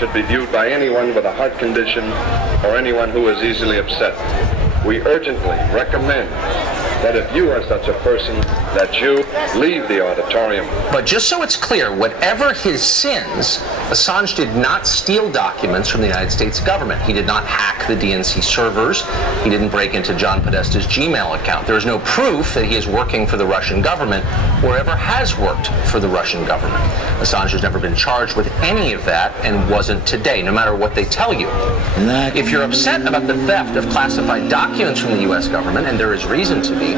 should be viewed by anyone with a heart condition or anyone who is easily upset. We urgently recommend that if you are such a person, that you leave the auditorium. But just so it's clear, whatever his sins, Assange did not steal documents from the United States government. He did not hack the DNC servers. He didn't break into John Podesta's Gmail account. There is no proof that he is working for the Russian government or ever has worked for the Russian government. Assange has never been charged with any of that and wasn't today, no matter what they tell you. If you're upset about the theft of classified documents from the U.S. government, and there is reason to be,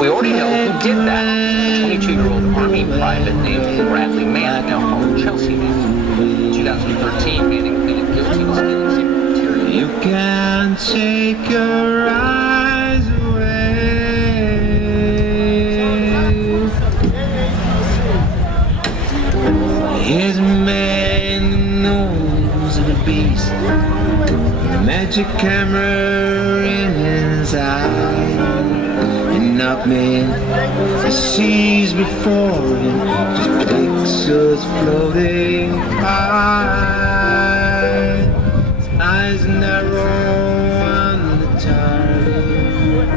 we already know who did that. A 22-year-old Army private named Bradley Mann, now called Chelsea Mann. In 2013, Manning pleaded guilty to stealing secret material. You can't take your eyes away. Here's a man who knows of the beast, the magic camera in his eye. Not man, he sees before him just pixels floating high. His eyes narrow on the target.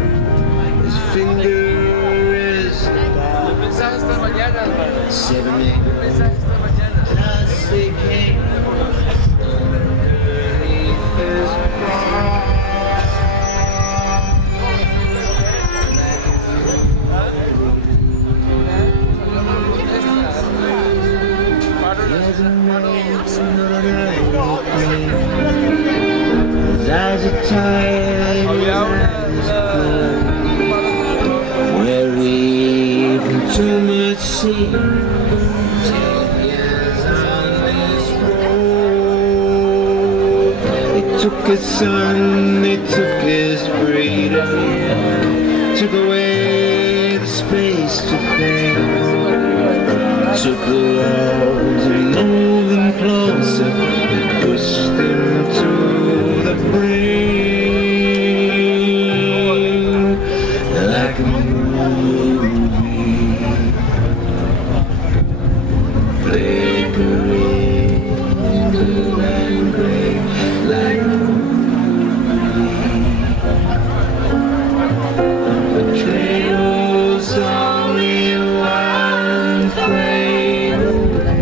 His finger is the 7-8 plastic hand underneath his bra. His eyes are tired, his eyes are closed. Weary from too much sea, 10 years on this road. They took his son, they took his freedom, took away the space to think, took the walls and moved them closer, and pushed them to the brink, like a movie, flickering blue and gray, like a movie. Betrayal's only one frame away.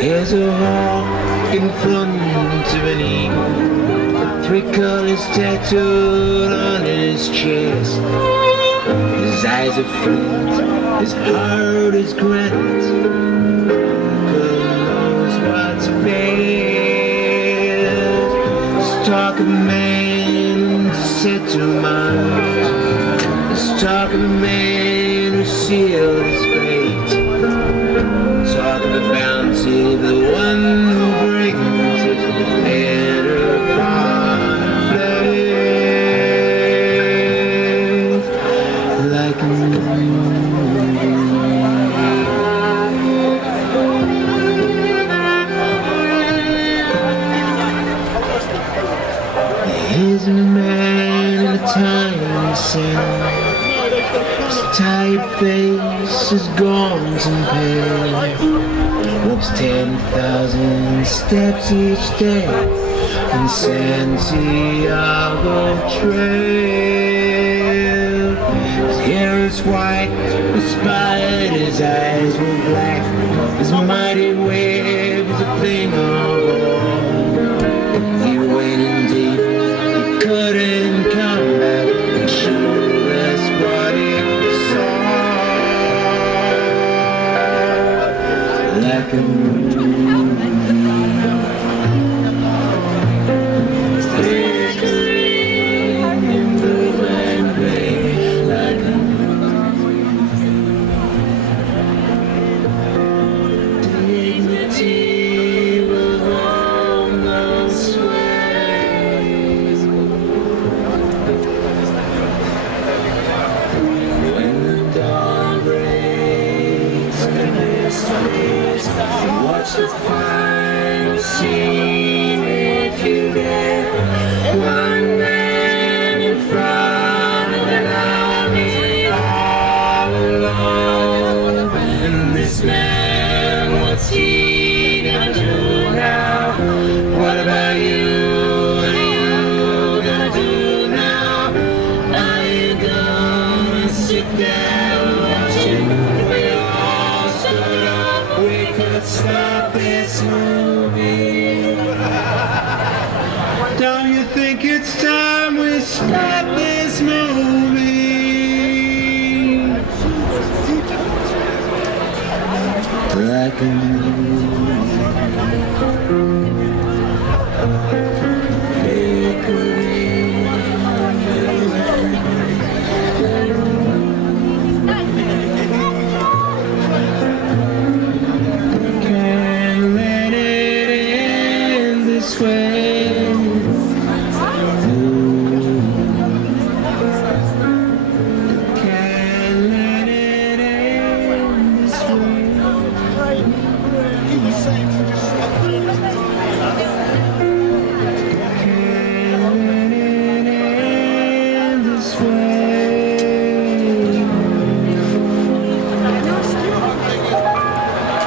There's a hawk in front of an eagle, 3 colors tattooed on his chest. His eyes are flint, his heart is granite. God knows what's best. Let's talk of a man to set to mind. Let's talk of a man who sealed his fate. Talk of the bounty of the one who brings his head upon a blade, like a movie. Here's a man in a time cell. His tired face is gaunt and pale. Walks 10,000 steps each day in Santiago Trail. His hair is white, despite his eyes were black. His mighty wave is a thing of all. He went in deep, he couldn't come back. He showed us what he saw, like a movie. Flickering in blue and gray, like a dignity will almost sway. When the dawn breaks in this place, watch the final scene if you dare. One man in front of an army all alone, and this man, what's he gonna do now? What about you? What are you gonna do now? Are you gonna sit there watching? If we all stood up, we could stop this movie. Don't you think it's time we stop this movie? Like a movie. Can't let it end this way.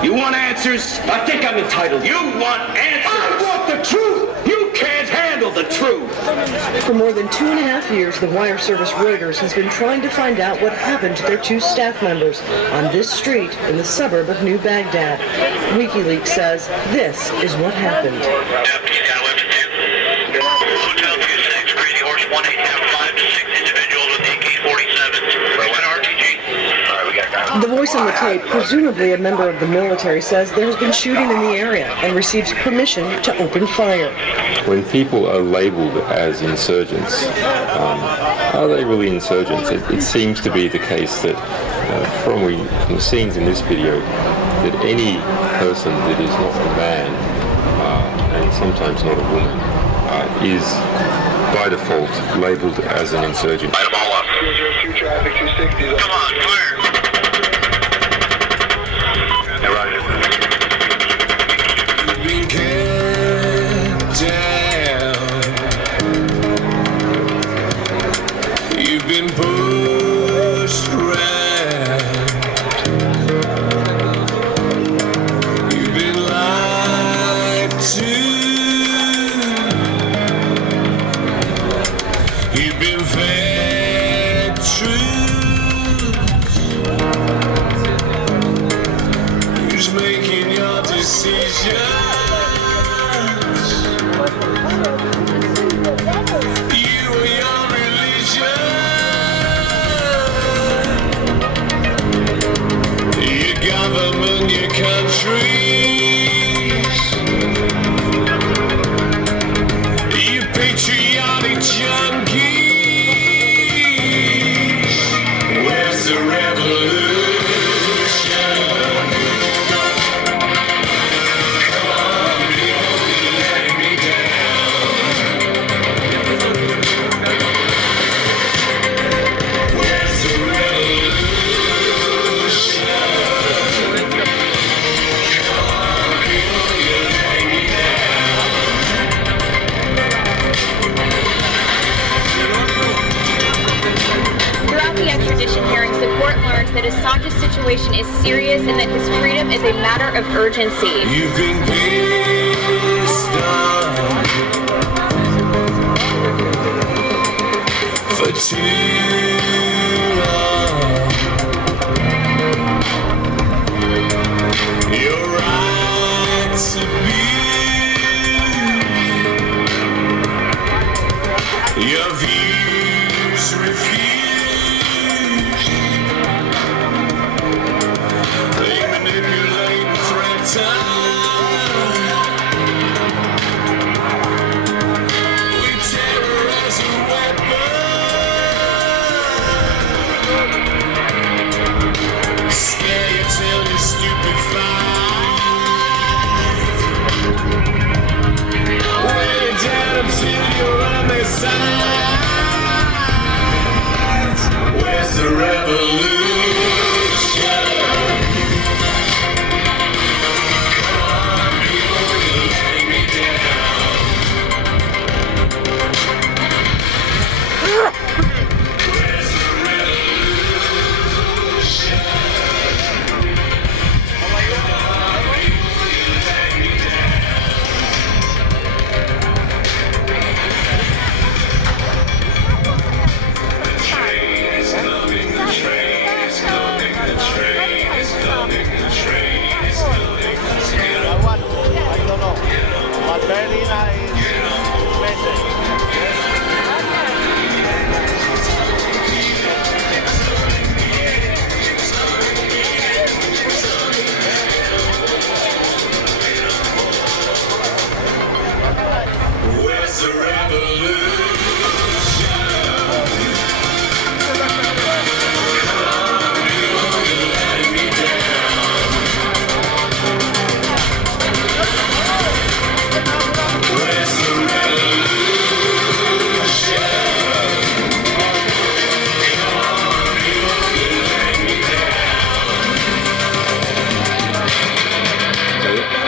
You want answers? I think I'm entitled. You want answers? I want the truth! You can't handle the truth! For more than 2.5 years, the wire service Reuters has been trying to find out what happened to their 2 staff members on this street in the suburb of New Baghdad. WikiLeaks says this is what happened. Hotel 26, Crazy Horse 18, have 5 to 6 individuals with AK-47s. What RTG? The voice on the tape, presumably a member of the military, says there has been shooting in the area and receives permission to open fire. When people are labeled as insurgents, are they really insurgents? It seems to be the case that from the scenes in this video, that any person that is not a man, and sometimes not a woman, is by default labeled as an insurgent. Light them all up. 202 traffic, 260. Come on, fire! You've been kept down. You've been pushed around. You've been lied to. You've been fed truth. Who's making your decisions? You or your religion? Your government, your countries? You patriotic junkies? Where's the revolution? Throughout the extradition hearings, the court learned that Assange's situation is serious and that his freedom is a matter of urgency. You've been pissed off for too long. Your right to be, your views refused. They manipulate and threaten. With terror as a weapon.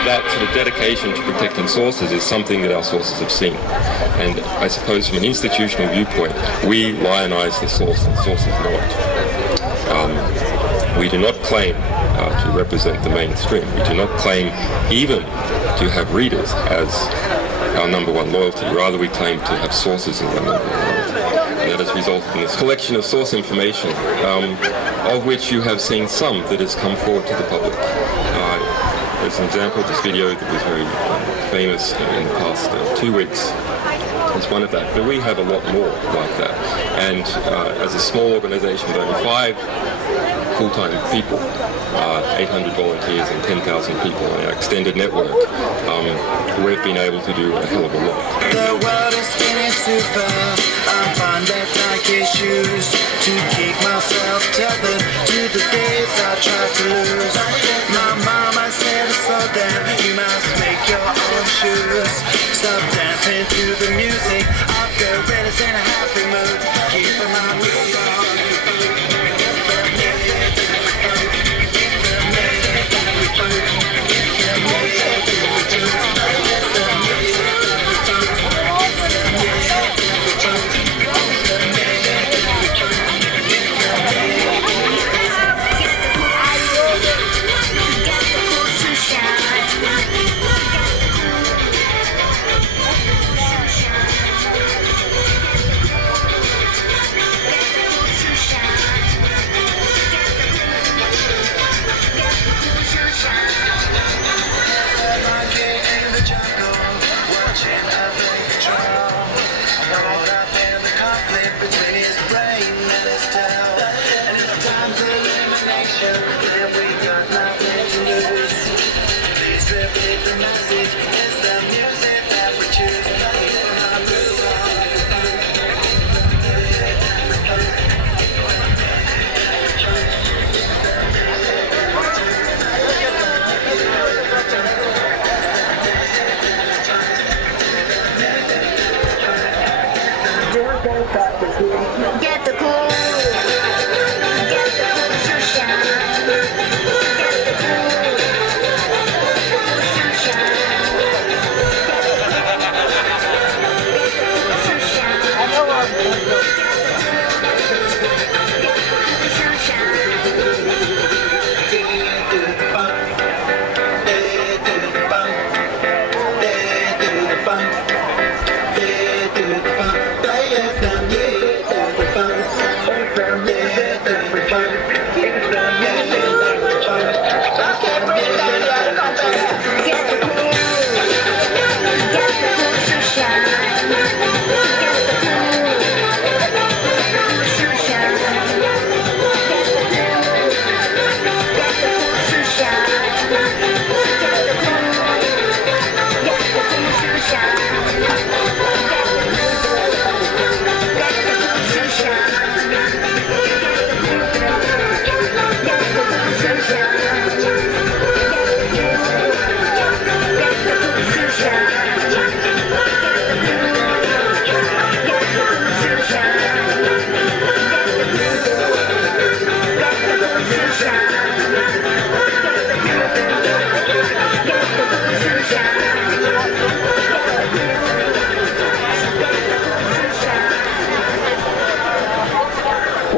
that sort of dedication to protecting sources is something that our sources have seen. And I suppose from an institutional viewpoint, we lionize the source and the sources know it. We do not claim to represent the mainstream. We do not claim even to have readers as our number one loyalty. Rather, we claim to have sources as our number one loyalty. And that has resulted in this collection of source information, of which you have seen some that has come forward to the public. As an example, this video that was very famous in the past 2 weeks is one of that. But we have a lot more like that. And as a small organization with only 5 full-time people, 800 volunteers and 10,000 people in our extended network, we've been able to do a hell of a lot. The world is spinning too fast. I find that Nike shoes to keep myself tethered to the days I tried to lose. My mama said, slow down, you must make your own shoes. Stop dancing to the music of gorillas in a happy mood. Keeping my mood on.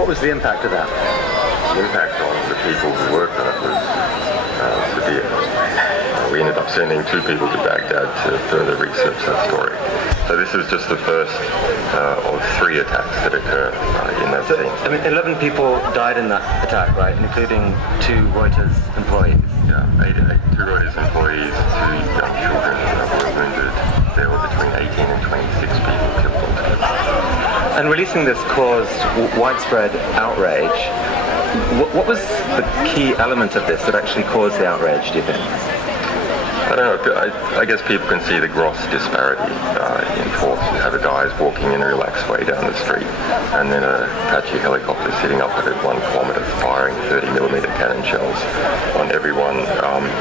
What was the impact of that? The impact on the people who worked on it was severe. We ended up sending 2 people to Baghdad to further research that story. So this is just the first of 3 attacks that occurred in that scene. I mean, 11 people died in that attack, right? Including 2 Reuters employees. Yeah, 2 Reuters employees, 2 young children were wounded. There were between 18 and 26 people killed altogether. And releasing this caused widespread outrage. What was the key element of this that actually caused the outrage, do you think? I don't know. I guess people can see the gross disparity in force. You have the guys walking in a relaxed way down the street, and then a Apache helicopter sitting up at 1 kilometre firing 30mm cannon shells on everyone,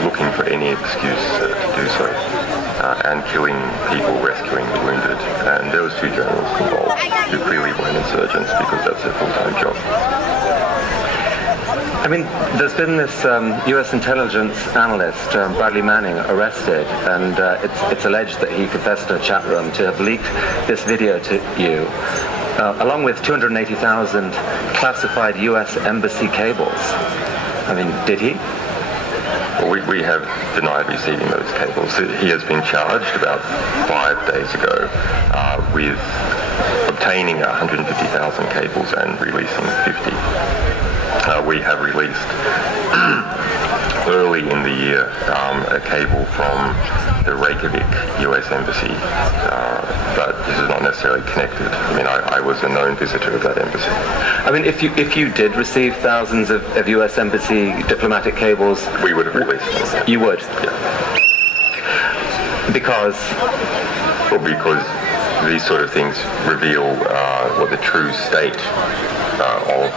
looking for any excuse to do so, and killing people, rescuing the wounded. And there was 2 journalists involved who clearly weren't insurgents because that's their full-time job. I mean, there's been this U.S. intelligence analyst, Bradley Manning, arrested, and it's alleged that he confessed in a chat room to have leaked this video to you, along with 280,000 classified U.S. embassy cables. I mean, did he? Well, we have denied receiving those cables. He has been charged about 5 days ago with obtaining 150,000 cables and releasing 50. We have released early in the year a cable from the Reykjavik U.S. Embassy, but this is not necessarily connected. I mean, I was a known visitor of that embassy. I mean, if you did receive thousands of U.S. Embassy diplomatic cables... We would have released them. You would? Yeah. Because? Well, because these sort of things reveal what the true state of,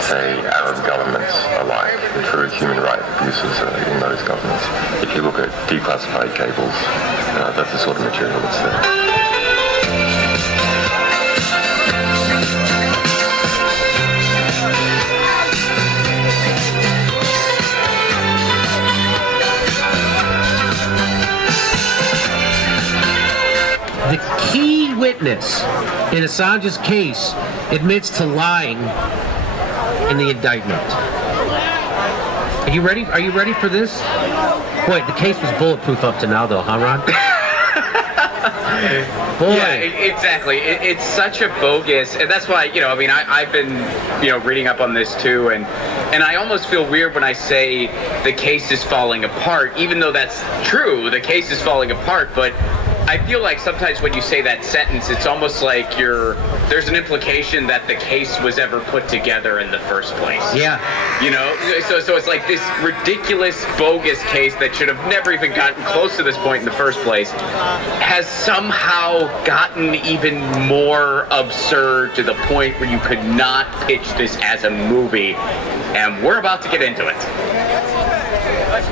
say, Arab governments are like, the true human rights abuses in those governments. If you look at declassified cables, that's the sort of material that's there. The key witness in Assange's case admits to lying in the indictment. Are you ready? Are you ready for this? Boy, the case was bulletproof up to now, though, huh, Ron? Boy. Yeah, exactly. It's such a bogus, and that's why, I mean, I've been, reading up on this too, and I almost feel weird when I say the case is falling apart, even though that's true. The case is falling apart, but I feel like sometimes when you say that sentence, it's almost like there's an implication that the case was ever put together in the first place. Yeah. So it's like this ridiculous, bogus case that should have never even gotten close to this point in the first place has somehow gotten even more absurd to the point where you could not pitch this as a movie. And we're about to get into it.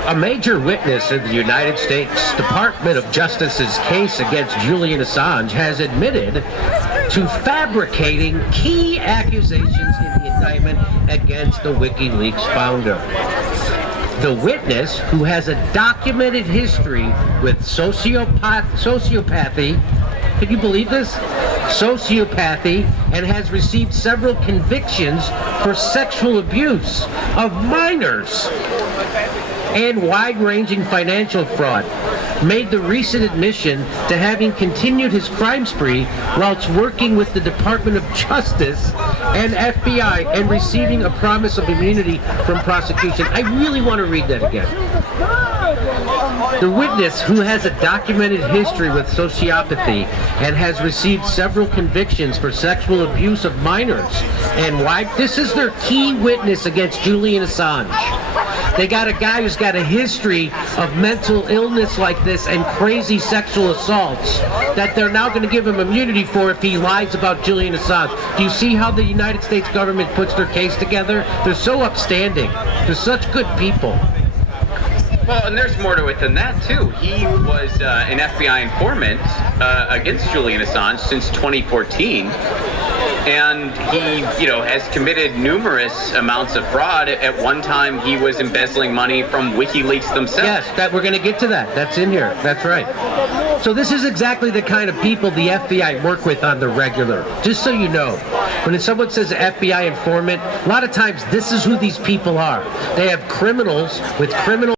A major witness in the United States Department of Justice's case against Julian Assange has admitted to fabricating key accusations in the indictment against the WikiLeaks founder. The witness, who has a documented history with sociopathy, can you believe this? Sociopathy, and has received several convictions for sexual abuse of minors and wide-ranging financial fraud, made the recent admission to having continued his crime spree whilst working with the Department of Justice and FBI and receiving a promise of immunity from prosecution. I really want to read that again. The witness, who has a documented history with sociopathy and has received several convictions for sexual abuse of minors, and why? This is their key witness against Julian Assange. They got a guy who's got a history of mental illness like this and crazy sexual assaults that they're now going to give him immunity for if he lies about Julian Assange. Do you see how the United States government puts their case together? They're so upstanding. They're such good people. Well, and there's more to it than that, too. He was an FBI informant against Julian Assange since 2014. And he, has committed numerous amounts of fraud. At one time, he was embezzling money from WikiLeaks themselves. Yes, we're going to get to that. That's in here. That's right. So this is exactly the kind of people the FBI work with on the regular. Just so you know, when someone says FBI informant, a lot of times this is who these people are. They have criminals with criminal